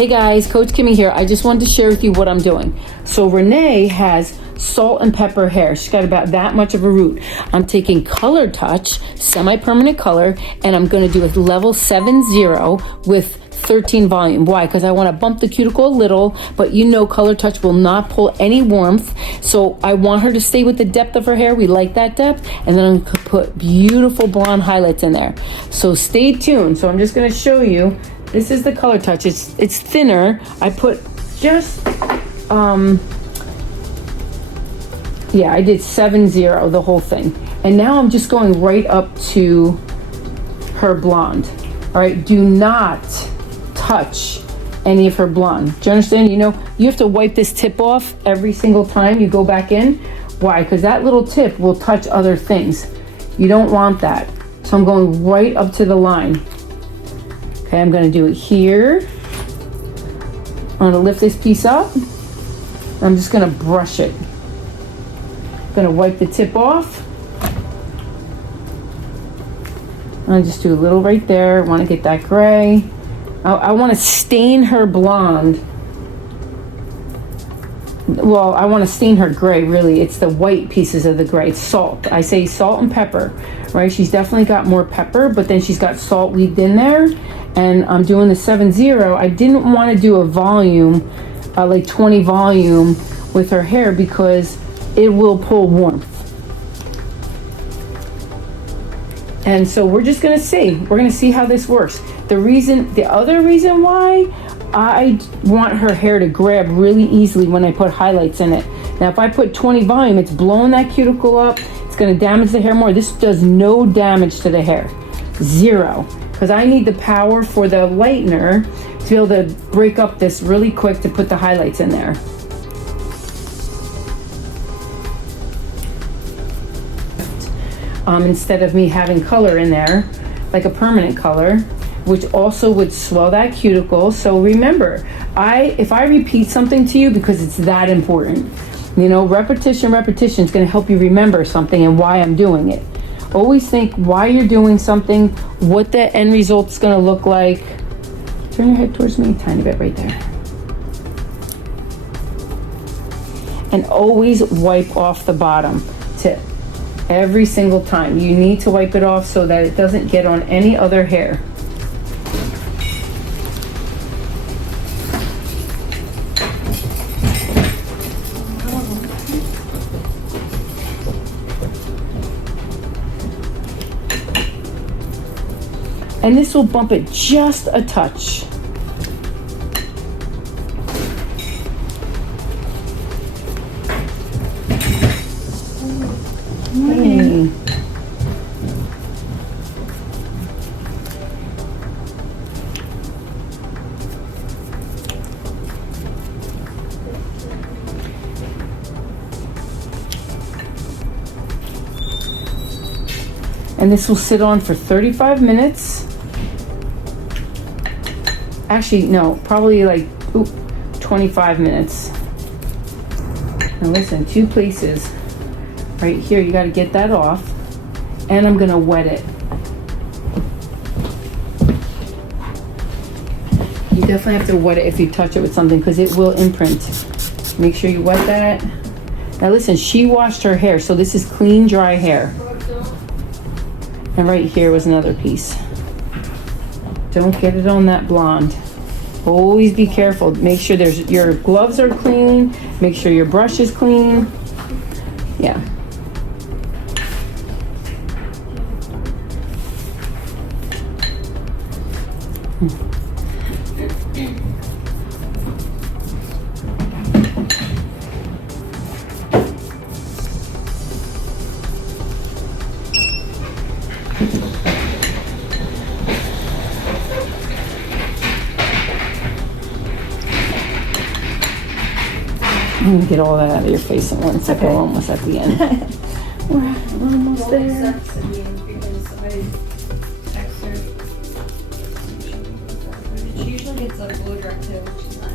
Hey guys, Coach Kimmy here. I just wanted to share with you what I'm doing. So Renee has salt and pepper hair. She's got about that much of a root. I'm taking Color Touch, semi-permanent color, and I'm going to do a level 70 with 13 volume. Why? Because I want to bump the cuticle a little, but you know Color Touch will not pull any warmth. So I want her to stay with the depth of her hair. We like that depth. And then I'm going to put beautiful blonde highlights in there. So stay tuned. So I'm just going to show you. This is the Color Touch. It's thinner. I put just, yeah, I did 70, the whole thing. And now I'm just going right up to her blonde. All right, do not touch any of her blonde. Do you understand? You know, you have to wipe this tip off every single time you go back in. Why? Because that little tip will touch other things. You don't want that. So I'm going right up to the line. Okay, I'm gonna do it here. I'm gonna lift this piece up. I'm just gonna brush it. I'm gonna wipe the tip off. I just do a little right there. I want to get that gray. I want to stain her blonde. Well, I want to stain her gray, really. It's the white pieces of the gray. It's salt. I say salt and pepper, right? She's definitely got more pepper, but then she's got salt weaved in there. And I'm doing the 70. I didn't want to do a volume, like 20 volume with her hair because it will pull warmth. And so we're just gonna see. We're gonna see how this works. The other reason why I want her hair to grab really easily when I put highlights in it. Now, if I put 20 volume, it's blowing that cuticle up. It's gonna damage the hair more. This does no damage to the hair, 0. Because I need the power for the lightener to be able to break up this really quick to put the highlights in there. Instead of me having color in there, like a permanent color, which also would swell that cuticle. So remember, if I repeat something to you because it's that important, you know, repetition is going to help you remember something and why I'm doing it. Always think why you're doing something, what the end result's going to look like. Turn your head towards me a tiny bit right there. And always wipe off the bottom tip. Every single time. You need to wipe it off so that it doesn't get on any other hair. And this will bump it just a touch. Hey. And this will sit on for 35 minutes. Actually, no, probably like 25 minutes. Now listen, 2 places. Right here, you got to get that off. And I'm going to wet it. You definitely have to wet it if you touch it with something because it will imprint. Make sure you wet that. Now listen, she washed her hair, so this is clean, dry hair. And right here was another piece. Don't get it on that blonde. Always be careful. Make sure your gloves are clean. Make sure your brush is clean. Yeah. I'm gonna get all that out of your face at once. Okay. We're almost at the end. we're almost there. She usually gets a blow drop too, which is nice.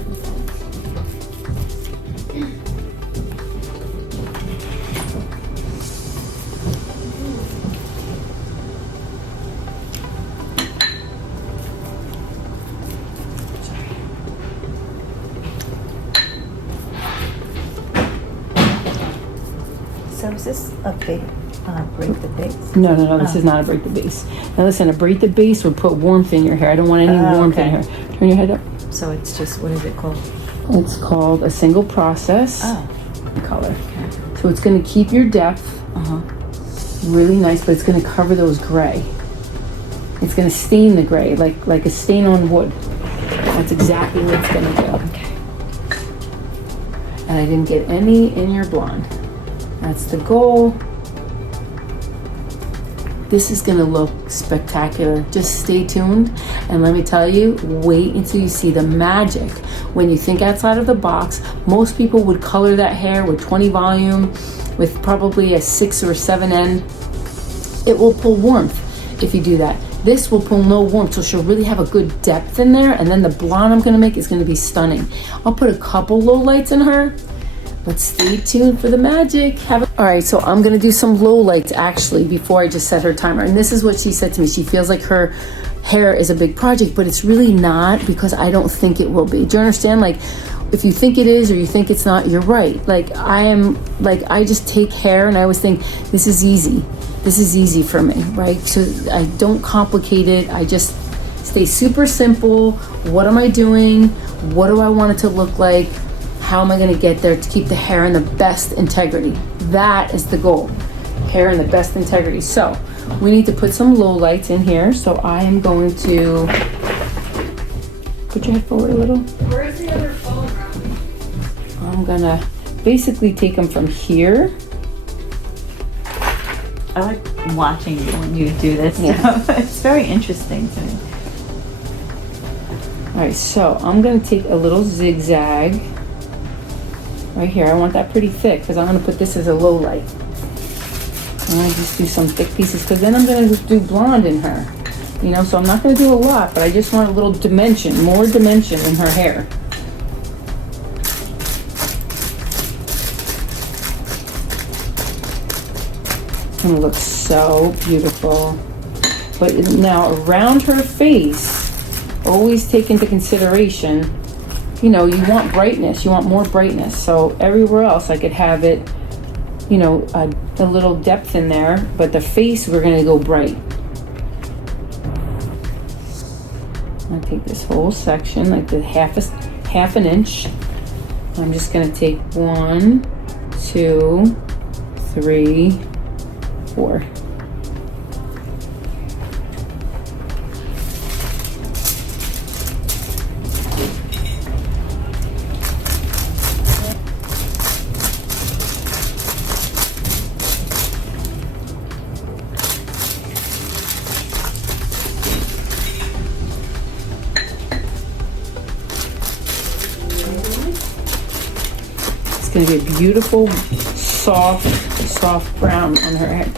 So is this a big break the base? No, this is not a break the base. Now listen, a break the base would put warmth in your hair. I don't want any warmth in okay. here. Turn your head up. So it's just, what is it called? It's called a single process color. Okay. So it's going to keep your depth really nice, but it's going to cover those gray. It's going to stain the gray, like a stain on wood. That's exactly what it's going to do. Okay. And I didn't get any in your blonde. That's the goal. This is going to look spectacular. Just stay tuned. And let me tell you, wait until you see the magic. When you think outside of the box, most people would color that hair with 20 volume, with probably a 6 or 7N. It will pull warmth if you do that. This will pull no warmth, so she'll really have a good depth in there. And then the blonde I'm going to make is going to be stunning. I'll put a couple low lights in her. But stay tuned for the magic. All right, so I'm gonna do some low lights actually before I just set her timer. And this is what she said to me. She feels like her hair is a big project, but it's really not, because I don't think it will be. Do you understand? Like, if you think it is or you think it's not, you're right. Like, I just take hair and I always think, this is easy. This is easy for me, right? So I don't complicate it. I just stay super simple. What am I doing? What do I want it to look like? How am I going to get there to keep the hair in the best integrity? That is the goal. Hair in the best integrity. So we need to put some low lights in here. So I am going to put your head forward a little. Where's the other phone, Robbie? I'm going to basically take them from here. I like watching you when you do this stuff. It's very interesting to me. All right, so I'm going to take a little zigzag. Right here, I want that pretty thick because I'm going to put this as a low light. I'm going to just do some thick pieces because then I'm going to do blonde in her. You know, so I'm not going to do a lot, but I just want a little dimension, more dimension in her hair. It's going to look so beautiful. But now around her face, always take into consideration, you know, you want brightness, you want more brightness. So everywhere else I could have it, you know, a little depth in there, but the face we're gonna go bright. I'm gonna take this whole section, like the half an inch. I'm just gonna take 1, 2, 3, 4. It's going to be a beautiful, soft brown on her head.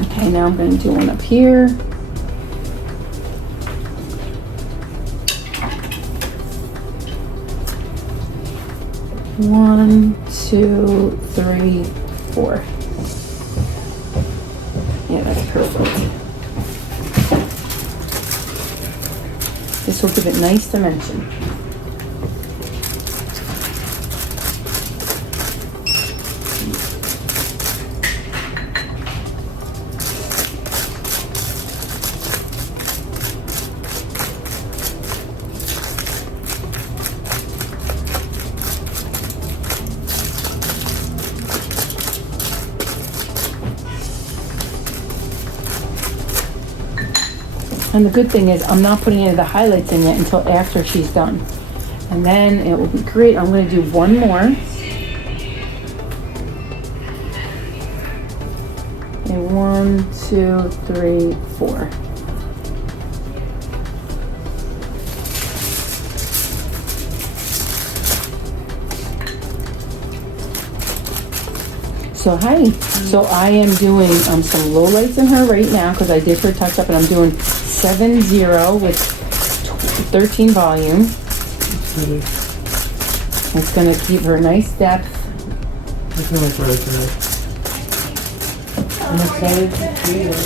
Okay, now I'm going to do one up here. One, 2, 3, 4. Yeah, that's perfect. This will give it nice dimension. And the good thing is I'm not putting any of the highlights in yet until after she's done. And then it will be great. I'm going to do one more. And 1, 2, 3, 4. So hi. So I am doing some low lights in her right now because I did her touch up, and I'm doing 7-0 with 13 volume. It's going to keep her nice depth. I feel like right there. I'm excited to see it.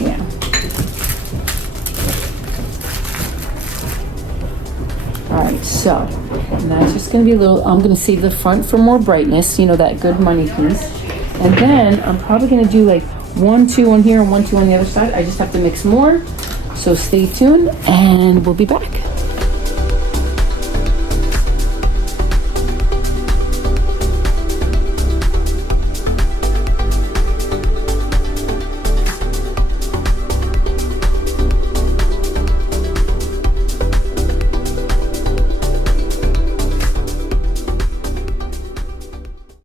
Yeah. All right. So, and that's just gonna be a little, I'm gonna save the front for more brightness, you know, that good money piece. And then I'm probably gonna do like 1, 2 on here and 1, 2 on the other side. I just have to mix more. So stay tuned and we'll be back.